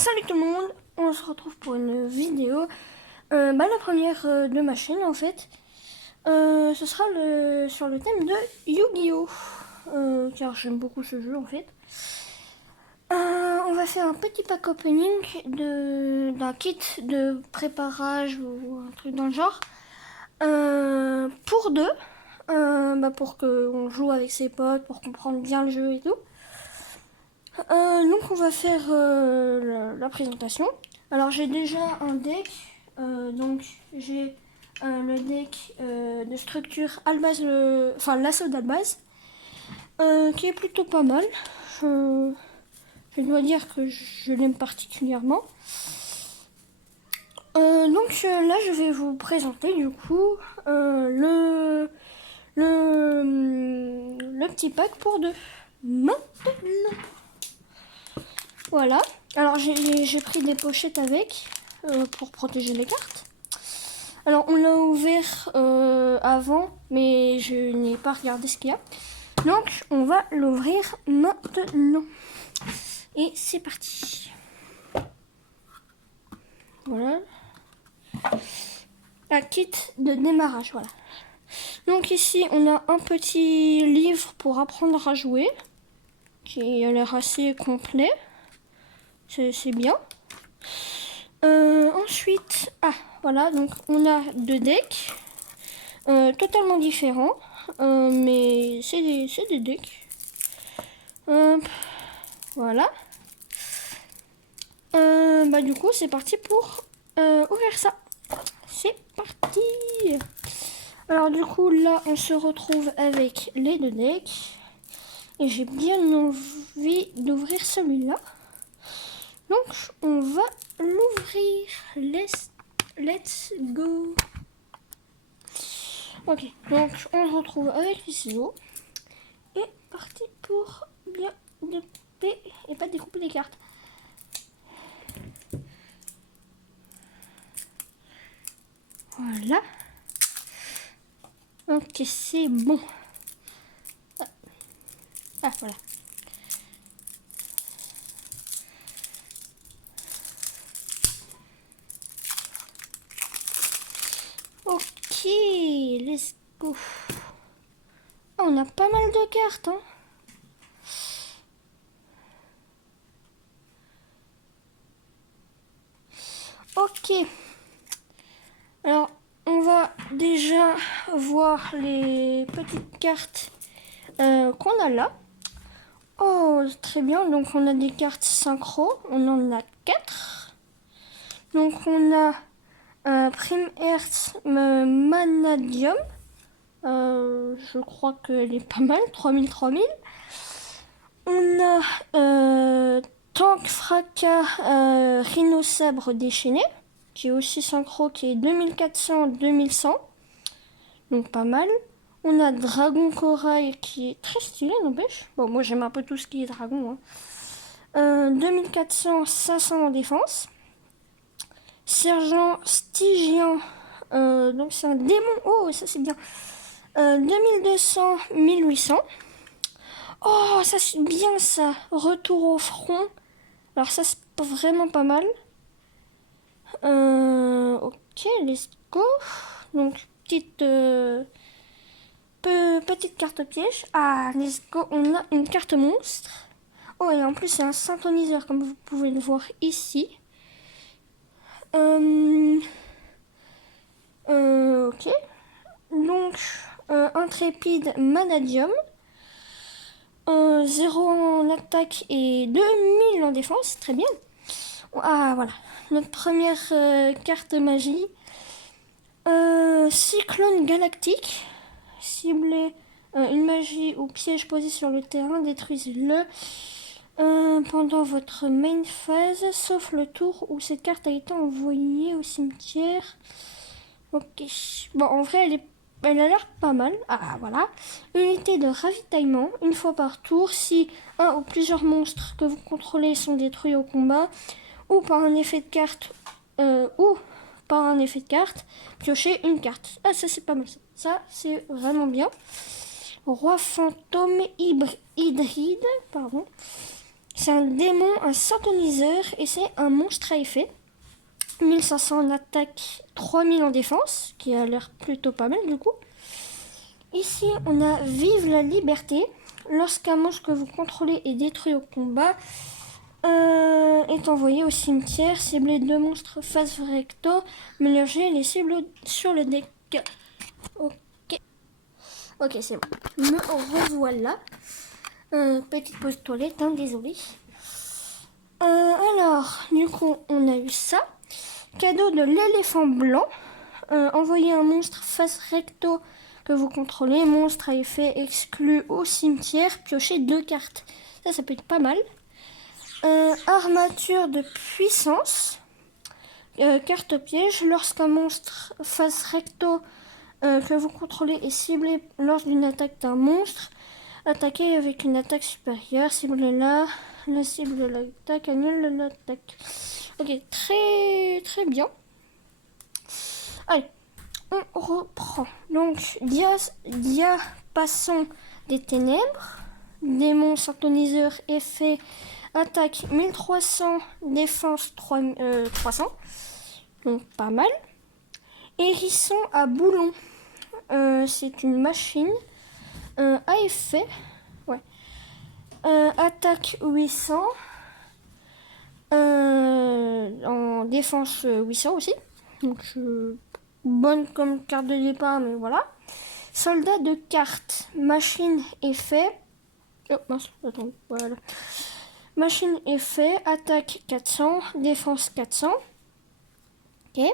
Salut tout le monde, on se retrouve pour une vidéo, la première de ma chaîne en fait. Ce sera sur le thème de Yu-Gi-Oh! Car j'aime beaucoup ce jeu en fait. On va faire un petit pack opening d'un kit de préparage ou un truc dans le genre. Pour deux, pour qu'on joue avec ses potes, pour comprendre bien le jeu et tout. Donc on va faire la présentation. Alors j'ai déjà un deck, donc j'ai le deck de structure Albaz, l'assaut d'Albaz, qui est plutôt pas mal. Je dois dire que je l'aime particulièrement. Donc là je vais vous présenter du coup le petit pack pour deux. Maintenant. Voilà, alors j'ai pris des pochettes avec pour protéger les cartes. Alors on l'a ouvert avant, mais je n'ai pas regardé ce qu'il y a. Donc on va l'ouvrir maintenant. Et c'est parti. Voilà. La kit de démarrage, voilà. Donc ici on a un petit livre pour apprendre à jouer, qui a l'air assez complet. C'est bien. Ensuite, voilà, donc on a deux decks totalement différents, mais c'est des decks. Voilà. Du coup, c'est parti pour ouvrir ça. C'est parti. Alors du coup, là, on se retrouve avec les deux decks. Et j'ai bien envie d'ouvrir celui-là. Donc, on va l'ouvrir. Let's go. Ok, donc on se retrouve avec les ciseaux. Et parti pour bien découper et pas découper les cartes. Voilà. Ok, c'est bon. Voilà. Ok, let's go. On a pas mal de cartes, hein. Ok. Alors, on va déjà voir les petites cartes qu'on a là. Oh, très bien. Donc, on a des cartes synchro. On en a 4. Donc, on a Prime Hertz Manadium. Je crois qu'elle est pas mal. 3000. On a Tank Fracas Rhinosabre déchaîné, qui est aussi synchro, qui est 2400-2100. Donc pas mal. On a Dragon Corail, qui est très stylé, n'empêche. Bon, moi j'aime un peu tout ce qui est dragon. 2400-500 en défense. Sergent Stygian, donc c'est un démon. Oh, ça c'est bien. 2200-1800. Oh, ça c'est bien ça. Retour au front. Alors ça c'est vraiment pas mal. Ok, let's go. Donc petite carte piège. Let's go. On a une carte monstre. Oh, et en plus c'est un synthoniseur comme vous pouvez le voir ici. Ok. Donc Intrépide Manadium. 0 en attaque et 2000 en défense, très bien. Voilà, notre première carte magie. Cyclone galactique. Ciblez une magie ou piège posé sur le terrain, détruisez-le pendant votre main phase, sauf le tour où cette carte a été envoyée au cimetière. Ok, bon en vrai elle a l'air pas mal. Voilà. Unité de ravitaillement, une fois par tour, si un ou plusieurs monstres que vous contrôlez sont détruits au combat, ou par un effet de carte, piochez une carte. Ça c'est pas mal. Ça c'est vraiment bien. Roi fantôme hybride, pardon. C'est un démon, un synthoniseur et c'est un monstre à effet. 1500 en attaque, 3000 en défense, qui a l'air plutôt pas mal du coup. Ici, on a Vive la liberté. Lorsqu'un monstre que vous contrôlez est détruit au combat, est envoyé au cimetière, ciblez 2 monstres face recto, mélangez les cibles sur le deck. Ok, c'est bon. Me revoilà. Petite pause toilette, hein, désolé. Alors, du coup, on a eu ça. Cadeau de l'éléphant blanc. Envoyez un monstre face recto que vous contrôlez. Monstre à effet exclu au cimetière. Piochez 2 cartes. Ça peut être pas mal. Armature de puissance. Carte piège. Lorsqu'un monstre face recto que vous contrôlez est ciblé lors d'une attaque d'un monstre, attaquez avec une attaque supérieure. Ciblez là. La cible de l'attaque annule l'attaque. Ok, très très bien. Allez, on reprend. Donc, diapason des ténèbres. Démon synthoniseur effet. Attaque 1300, défense 300. Donc pas mal. Hérisson à boulon. C'est une machine à effet. Ouais. Attaque 800. En défense 800 aussi. Donc bonne comme carte de départ, mais voilà. Soldat de cartes. Machine effet. Oh mince, attends, voilà. Machine effet, attaque 400, défense 400. Ok.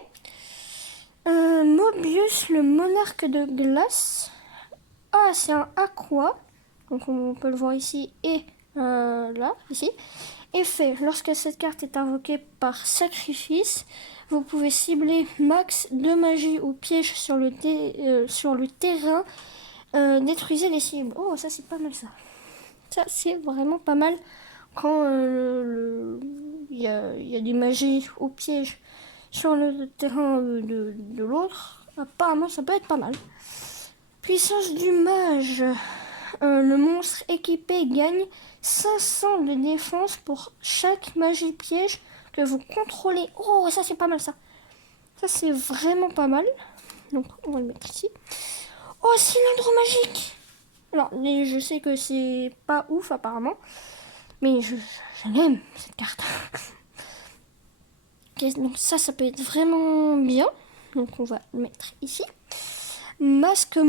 Mobius, le monarque de glace. Ah, c'est un aqua. Donc on peut le voir ici et là, ici. Effet, lorsque cette carte est invoquée par sacrifice, vous pouvez cibler max de magie ou piège sur le terrain. Détruisez les cibles. Oh, ça c'est pas mal ça. Ça c'est vraiment pas mal quand il y a des magies ou pièges sur le terrain de l'autre. Apparemment ça peut être pas mal. Puissance du mage. Le monstre équipé gagne 500 de défense pour chaque magie piège que vous contrôlez. Oh, ça c'est pas mal ça. Ça c'est vraiment pas mal. Donc on va le mettre ici. Oh, cylindre magique. Alors, je sais que c'est pas ouf apparemment. Mais je l'aime cette carte. Okay, donc ça peut être vraiment bien. Donc on va le mettre ici. Masque du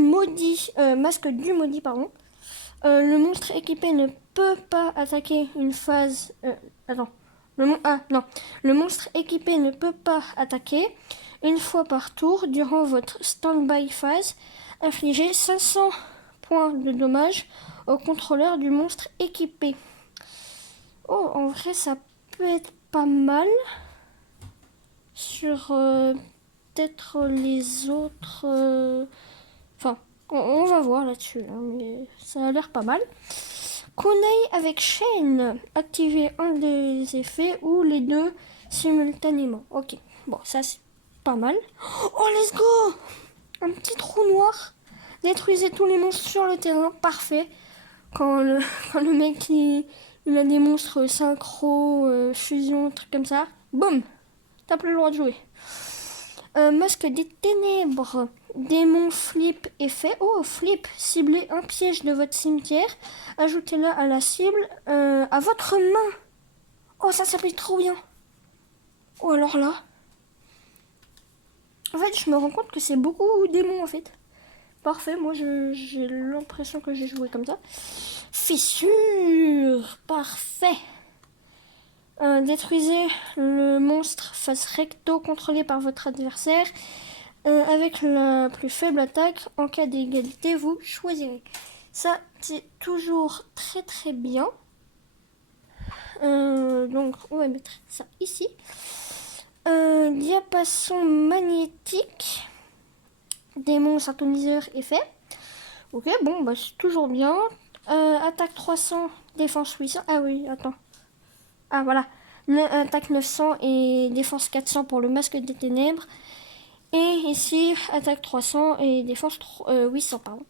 maudit, pardon. Le monstre équipé ne peut pas attaquer une phase. Attends. Le monstre équipé ne peut pas attaquer une fois par tour durant votre stand-by phase. Infligez 500 points de dommages au contrôleur du monstre équipé. Oh, en vrai, ça peut être pas mal. Sur peut-être les autres. Enfin, on va voir là-dessus. Hein, mais ça a l'air pas mal. Kunai avec chaîne. Activez un des effets ou les deux simultanément. Ok, bon, ça c'est pas mal. Oh, let's go! Un petit trou noir. Détruisez tous les monstres sur le terrain. Parfait. Quand le mec il a des monstres synchro, fusion, trucs comme ça. Boum! T'as plus le droit de jouer. Masque des ténèbres. Démon flip effet. Oh, flip. Ciblez un piège de votre cimetière. Ajoutez-le à la cible à votre main. Oh, ça peut être trop bien. Oh, alors là. En fait, je me rends compte que c'est beaucoup démon en fait. Parfait, moi j'ai l'impression que j'ai joué comme ça. Fissure. Parfait. Détruisez le monstre face recto contrôlé par votre adversaire avec la plus faible attaque. En cas d'égalité, vous choisirez. Ça, c'est toujours très très bien. Donc, on va mettre ça ici. Diapason magnétique. Démon synthoniseur effet. Ok, bon, bah c'est toujours bien. Attaque 300, défense 800. Ah oui, attends. Ah voilà, attaque 900 et défense 400 pour le masque des ténèbres. Et ici, attaque 300 et défense 800, pardon.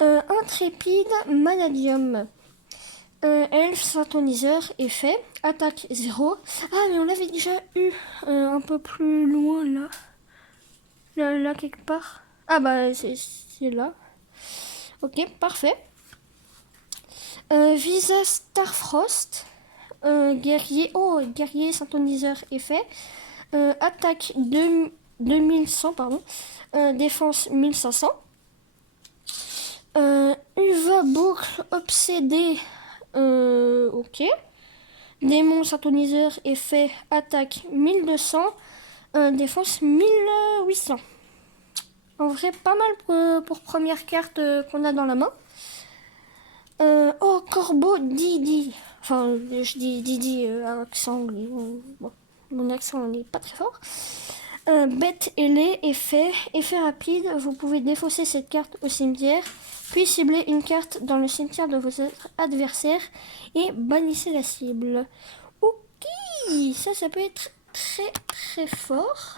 Intrépide Manadium. Elfe, synthoniseur, effet, attaque 0. Ah, mais on l'avait déjà eu un peu plus loin là. Là quelque part. Ah bah c'est là. Ok, parfait. Visa Starfrost. Guerrier. Oh, guerrier, synthoniseur, effet. Attaque 2100, pardon. Défense 1500. Uva boucle obsédé. Ok. Démon synthoniseur effet attaque 1200. Défense 1800. En vrai, pas mal pour première carte qu'on a dans la main. Oh, Corbeau Didi. Enfin, je dis Didi accent. Bon, mon accent n'est pas très fort. Bête ailée, effet rapide. Vous pouvez défausser cette carte au cimetière, puis cibler une carte dans le cimetière de votre adversaire et bannissez la cible. Ok, ça peut être très très fort.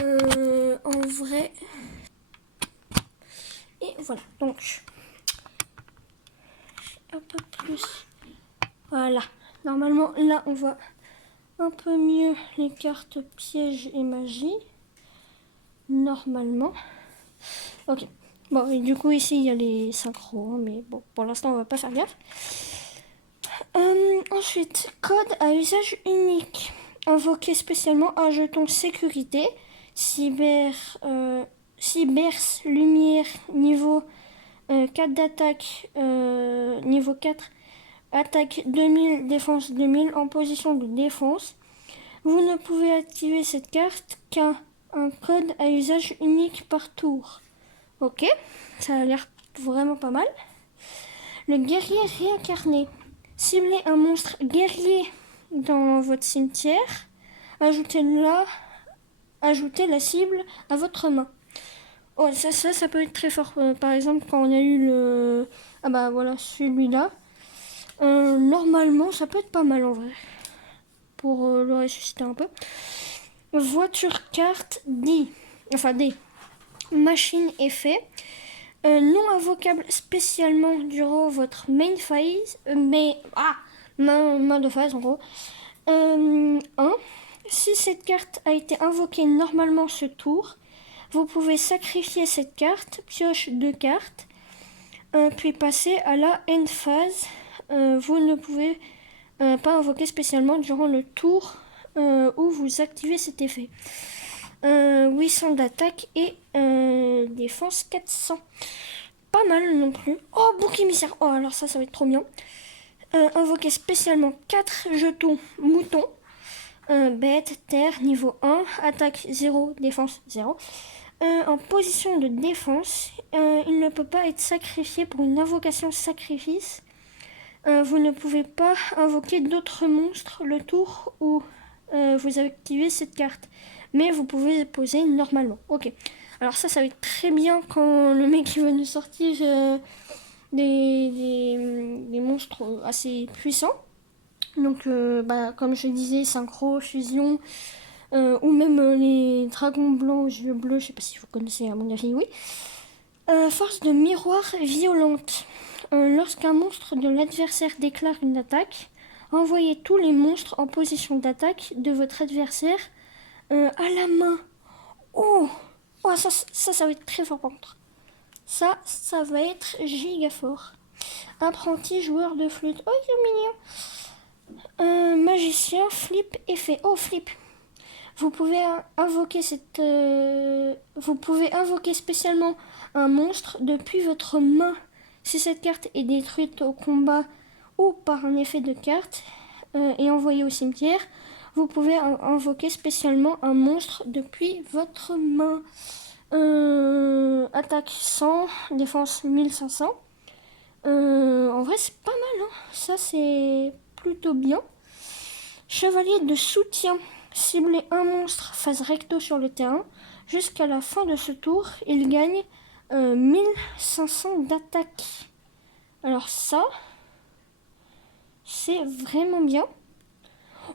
En vrai. Et voilà, donc un peu plus. Voilà, normalement là on voit un peu mieux les cartes pièges et magie. Normalement. Ok. Bon, et du coup ici il y a les synchros, hein, mais bon, pour l'instant on va pas faire gaffe. Ensuite, code à usage unique. Invoquer spécialement un jeton sécurité. Cybers, lumière, niveau 4 d'attaque, niveau 4, attaque 2000, défense 2000 en position de défense. Vous ne pouvez activer cette carte qu'un code à usage unique par tour. Ok, ça a l'air vraiment pas mal. Le guerrier réincarné. Ciblez un monstre guerrier dans votre cimetière. Ajoutez la cible à votre main. Oh, ça peut être très fort. Par exemple, quand on a eu le... Ah bah voilà, celui-là. Normalement, ça peut être pas mal en vrai. Pour le ressusciter un peu. Voiture carte D. Enfin D. Machine effet. Non invocable spécialement durant votre main phase. Main de phase en gros. 1. Si cette carte a été invoquée normalement ce tour, vous pouvez sacrifier cette carte, pioche 2 cartes, puis passer à la end phase. Vous ne pouvez pas invoquer spécialement durant le tour où vous activez cet effet. 800 d'attaque et défense 400. Pas mal non plus. Oh, bouc émissaire. Oh, alors ça va être trop bien. Invoquer spécialement 4 jetons moutons. Bête, terre, niveau 1, attaque 0, défense 0. En position de défense, il ne peut pas être sacrifié pour une invocation sacrifice. Vous ne pouvez pas invoquer d'autres monstres le tour où vous activez cette carte. Mais vous pouvez poser normalement. Ok. Alors ça va être très bien quand le mec veut nous sortir des monstres assez puissants. Donc, comme je disais, synchro, fusion, ou même les dragons blancs aux yeux bleus, je sais pas si vous connaissez, à mon avis, oui. Force de miroir violente. Lorsqu'un monstre de l'adversaire déclare une attaque, envoyez tous les monstres en position d'attaque de votre adversaire à la main. Oh, ça va être très fort par contre. Ça va être giga fort. Apprenti joueur de flûte. Oh, c'est mignon. Magicien, flip, effet. Oh, flip. Vous pouvez invoquer vous pouvez invoquer spécialement un monstre depuis votre main. Si cette carte est détruite au combat ou par un effet de carte et envoyée au cimetière, vous pouvez invoquer spécialement un monstre depuis votre main. Attaque 100, défense 1500. En vrai, c'est pas mal, hein. Ça, c'est plutôt bien. Chevalier de soutien. Ciblez un monstre face recto sur le terrain. Jusqu'à la fin de ce tour, il gagne 1500 d'attaque. Alors ça, c'est vraiment bien.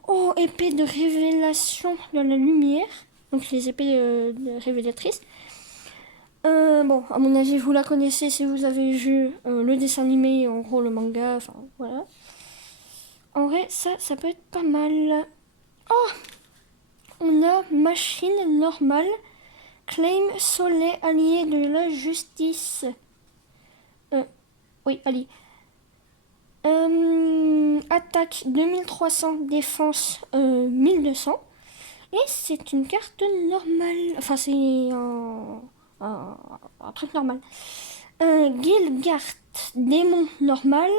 Oh, épée de révélation de la lumière. Donc les épées révélatrices. Bon, à mon avis, vous la connaissez si vous avez vu le dessin animé, en gros le manga, enfin voilà. En vrai, ça peut être pas mal. Oh, on a machine normale, claim soleil allié de la justice. Oui, allez. Attaque 2300, défense 1200. Et c'est une carte normale. Enfin, c'est un truc normal. Gilgard, démon normal.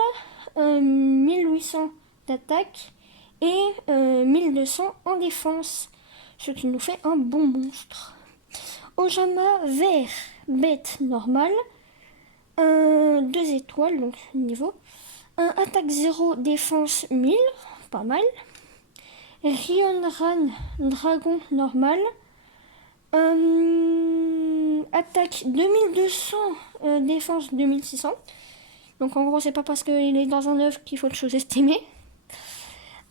1800 d'attaque. Et 1200 en défense. Ce qui nous fait un bon monstre. Ojama vert, bête normale. 2 étoiles, donc niveau. Attaque 0, défense 1000. Pas mal. Rionran, dragon normal. Attaque 2200, défense 2600. Donc en gros, c'est pas parce qu'il est dans un œuf qu'il faut le sous-estimer.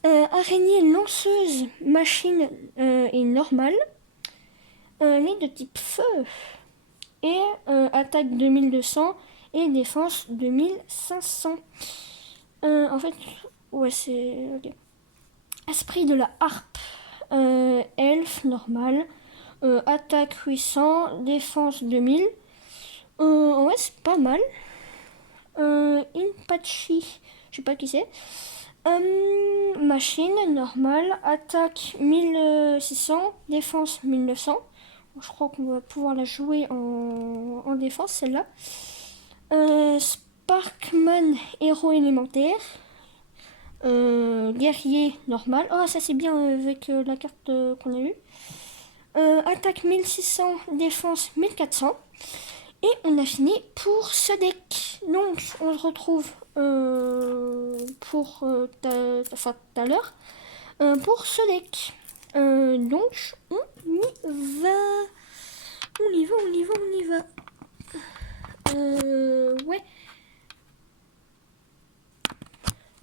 Araignée lanceuse, machine est normale. Nez de type feu. Et attaque 2200 et défense 2500. En fait, ouais, c'est... Okay. Esprit de la harpe, elfe normal, attaque 800, défense 2000. Ouais, c'est pas mal. Inpachi, je sais pas qui c'est. Machine normale, attaque 1600, défense 1900. Je crois qu'on va pouvoir la jouer en défense, celle-là. Sparkman, héros élémentaire. Guerrier normal. Oh, ça c'est bien avec la carte qu'on a eue. Attaque 1600, défense 1400. Et on a fini pour ce deck. Donc on se retrouve pour tout à l'heure pour ce deck. Donc on y va. On y va, on y va, on y va. Ouais.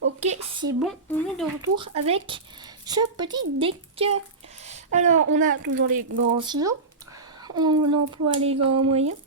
Ok, c'est bon, on est de retour avec ce petit deck. Alors, on a toujours les grands ciseaux. On emploie les grands moyens.